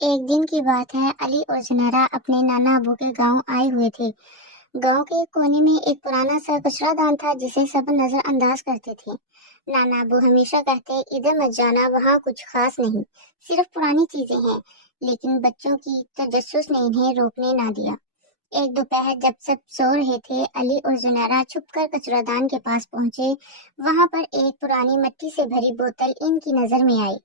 ایک دن کی بات ہے، علی اور زنیرہ اپنے نانا ابو کے گاؤں آئے ہوئے تھے۔ گاؤں کے ایک کونے میں ایک پرانا سا کچرا دان تھا جسے سب نظر انداز کرتے تھے۔ نانا ابو ہمیشہ کہتے ادھر مت جانا، وہاں کچھ خاص نہیں، صرف پرانی چیزیں ہیں، لیکن بچوں کی تجسس نے انہیں روکنے نہ دیا۔ ایک دوپہر جب سب سو رہے تھے، علی اور زنیرہ چھپ کر کچرا دان کے پاس پہنچے۔ وہاں پر ایک پرانی مٹی سے بھری بوتل ان کی نظر میں آئی۔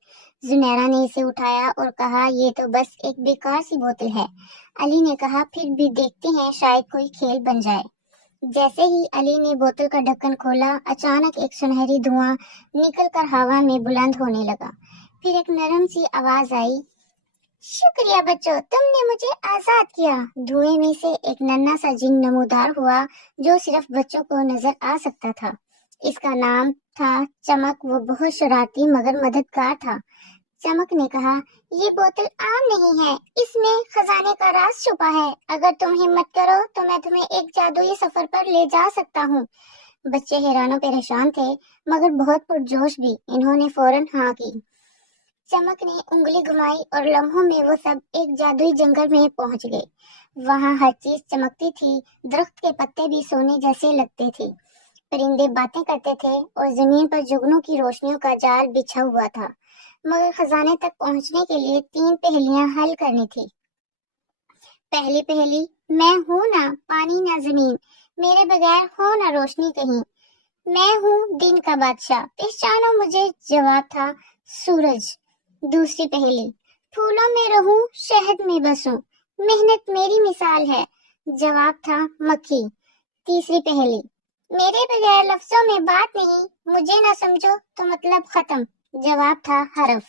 زنیرہ نے اسے اٹھایا اور کہا، یہ تو بس ایک بیکار سی بوتل ہے۔ علی نے کہا، پھر بھی دیکھتے ہیں، شاید کوئی کھیل بن جائے۔ جیسے ہی علی نے بوتل کا ڈھکن کھولا، اچانک ایک سنہری دھواں نکل کر ہوا میں بلند ہونے لگا۔ پھر ایک نرم سی آواز آئی، شکریہ بچوں، تم نے مجھے آزاد کیا۔ دھوئیں میں سے ایک ننھا سا جن نمودار ہوا جو صرف بچوں کو نظر آ سکتا تھا۔ اس کا نام تھا چمک۔ وہ بہت شرارتی مگر مددگار تھا۔ چمک نے کہا، یہ بوتل عام نہیں ہے، اس میں خزانے کا راز چھپا ہے۔ اگر تم ہمت کرو تو میں تمہیں ایک جادوئی سفر پر لے جا سکتا ہوں۔ بچے حیران و پریشان تھے مگر بہت پرجوش بھی۔ انہوں نے فوراً ہاں کی۔ چمک نے انگلی گھمائی اور لمحوں میں وہ سب ایک جادوئی جنگل میں پہنچ گئے۔ وہاں ہر چیز چمکتی تھی، درخت کے پتے بھی سونے جیسے لگتے تھے، پرندے باتیں کرتے تھے اور زمین پر جگنوں کی روشنیوں کا جال بچھا ہوا تھا۔ مگر خزانے تک پہنچنے کے لیے 3 پہیلیاں حل کرنی تھی۔ پہلی پہیلی، میں ہوں نہ پانی نہ زمین، میرے بغیر ہو نہ روشنی کہیں، میں ہوں دن کا بادشاہ، پہچانو مجھے۔ جواب تھا، سورج۔ دوسری پہیلی، پھولوں میں رہوں شہد میں بسوں، محنت میری مثال ہے۔ جواب تھا، مکھی۔ تیسری پہیلی، میرے بغیر لفظوں میں بات نہیں، مجھے نہ سمجھو تو مطلب ختم۔ جواب تھا، حرف۔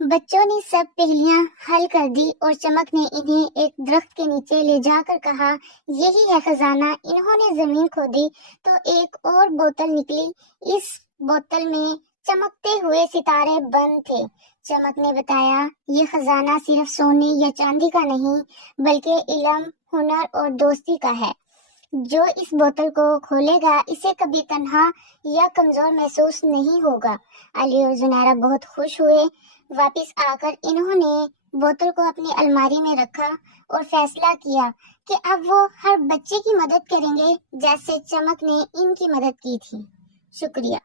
بچوں نے سب پہیلیاں حل کر دی اور چمک نے انہیں ایک درخت کے نیچے لے جا کر کہا، یہی ہے خزانہ۔ انہوں نے زمین کھودی تو ایک اور بوتل نکلی۔ اس بوتل میں چمکتے ہوئے ستارے بند تھے۔ چمک نے بتایا، یہ خزانہ صرف سونے یا چاندی کا نہیں بلکہ علم، ہنر اور دوستی کا ہے۔ جو اس بوتل کو کھولے گا اسے کبھی تنہا یا کمزور محسوس نہیں ہوگا۔ علی اور زنیرہ بہت خوش ہوئے۔ واپس آ کر انہوں نے بوتل کو اپنی الماری میں رکھا اور فیصلہ کیا کہ اب وہ ہر بچے کی مدد کریں گے جیسے چمک نے ان کی مدد کی تھی۔ شکریہ۔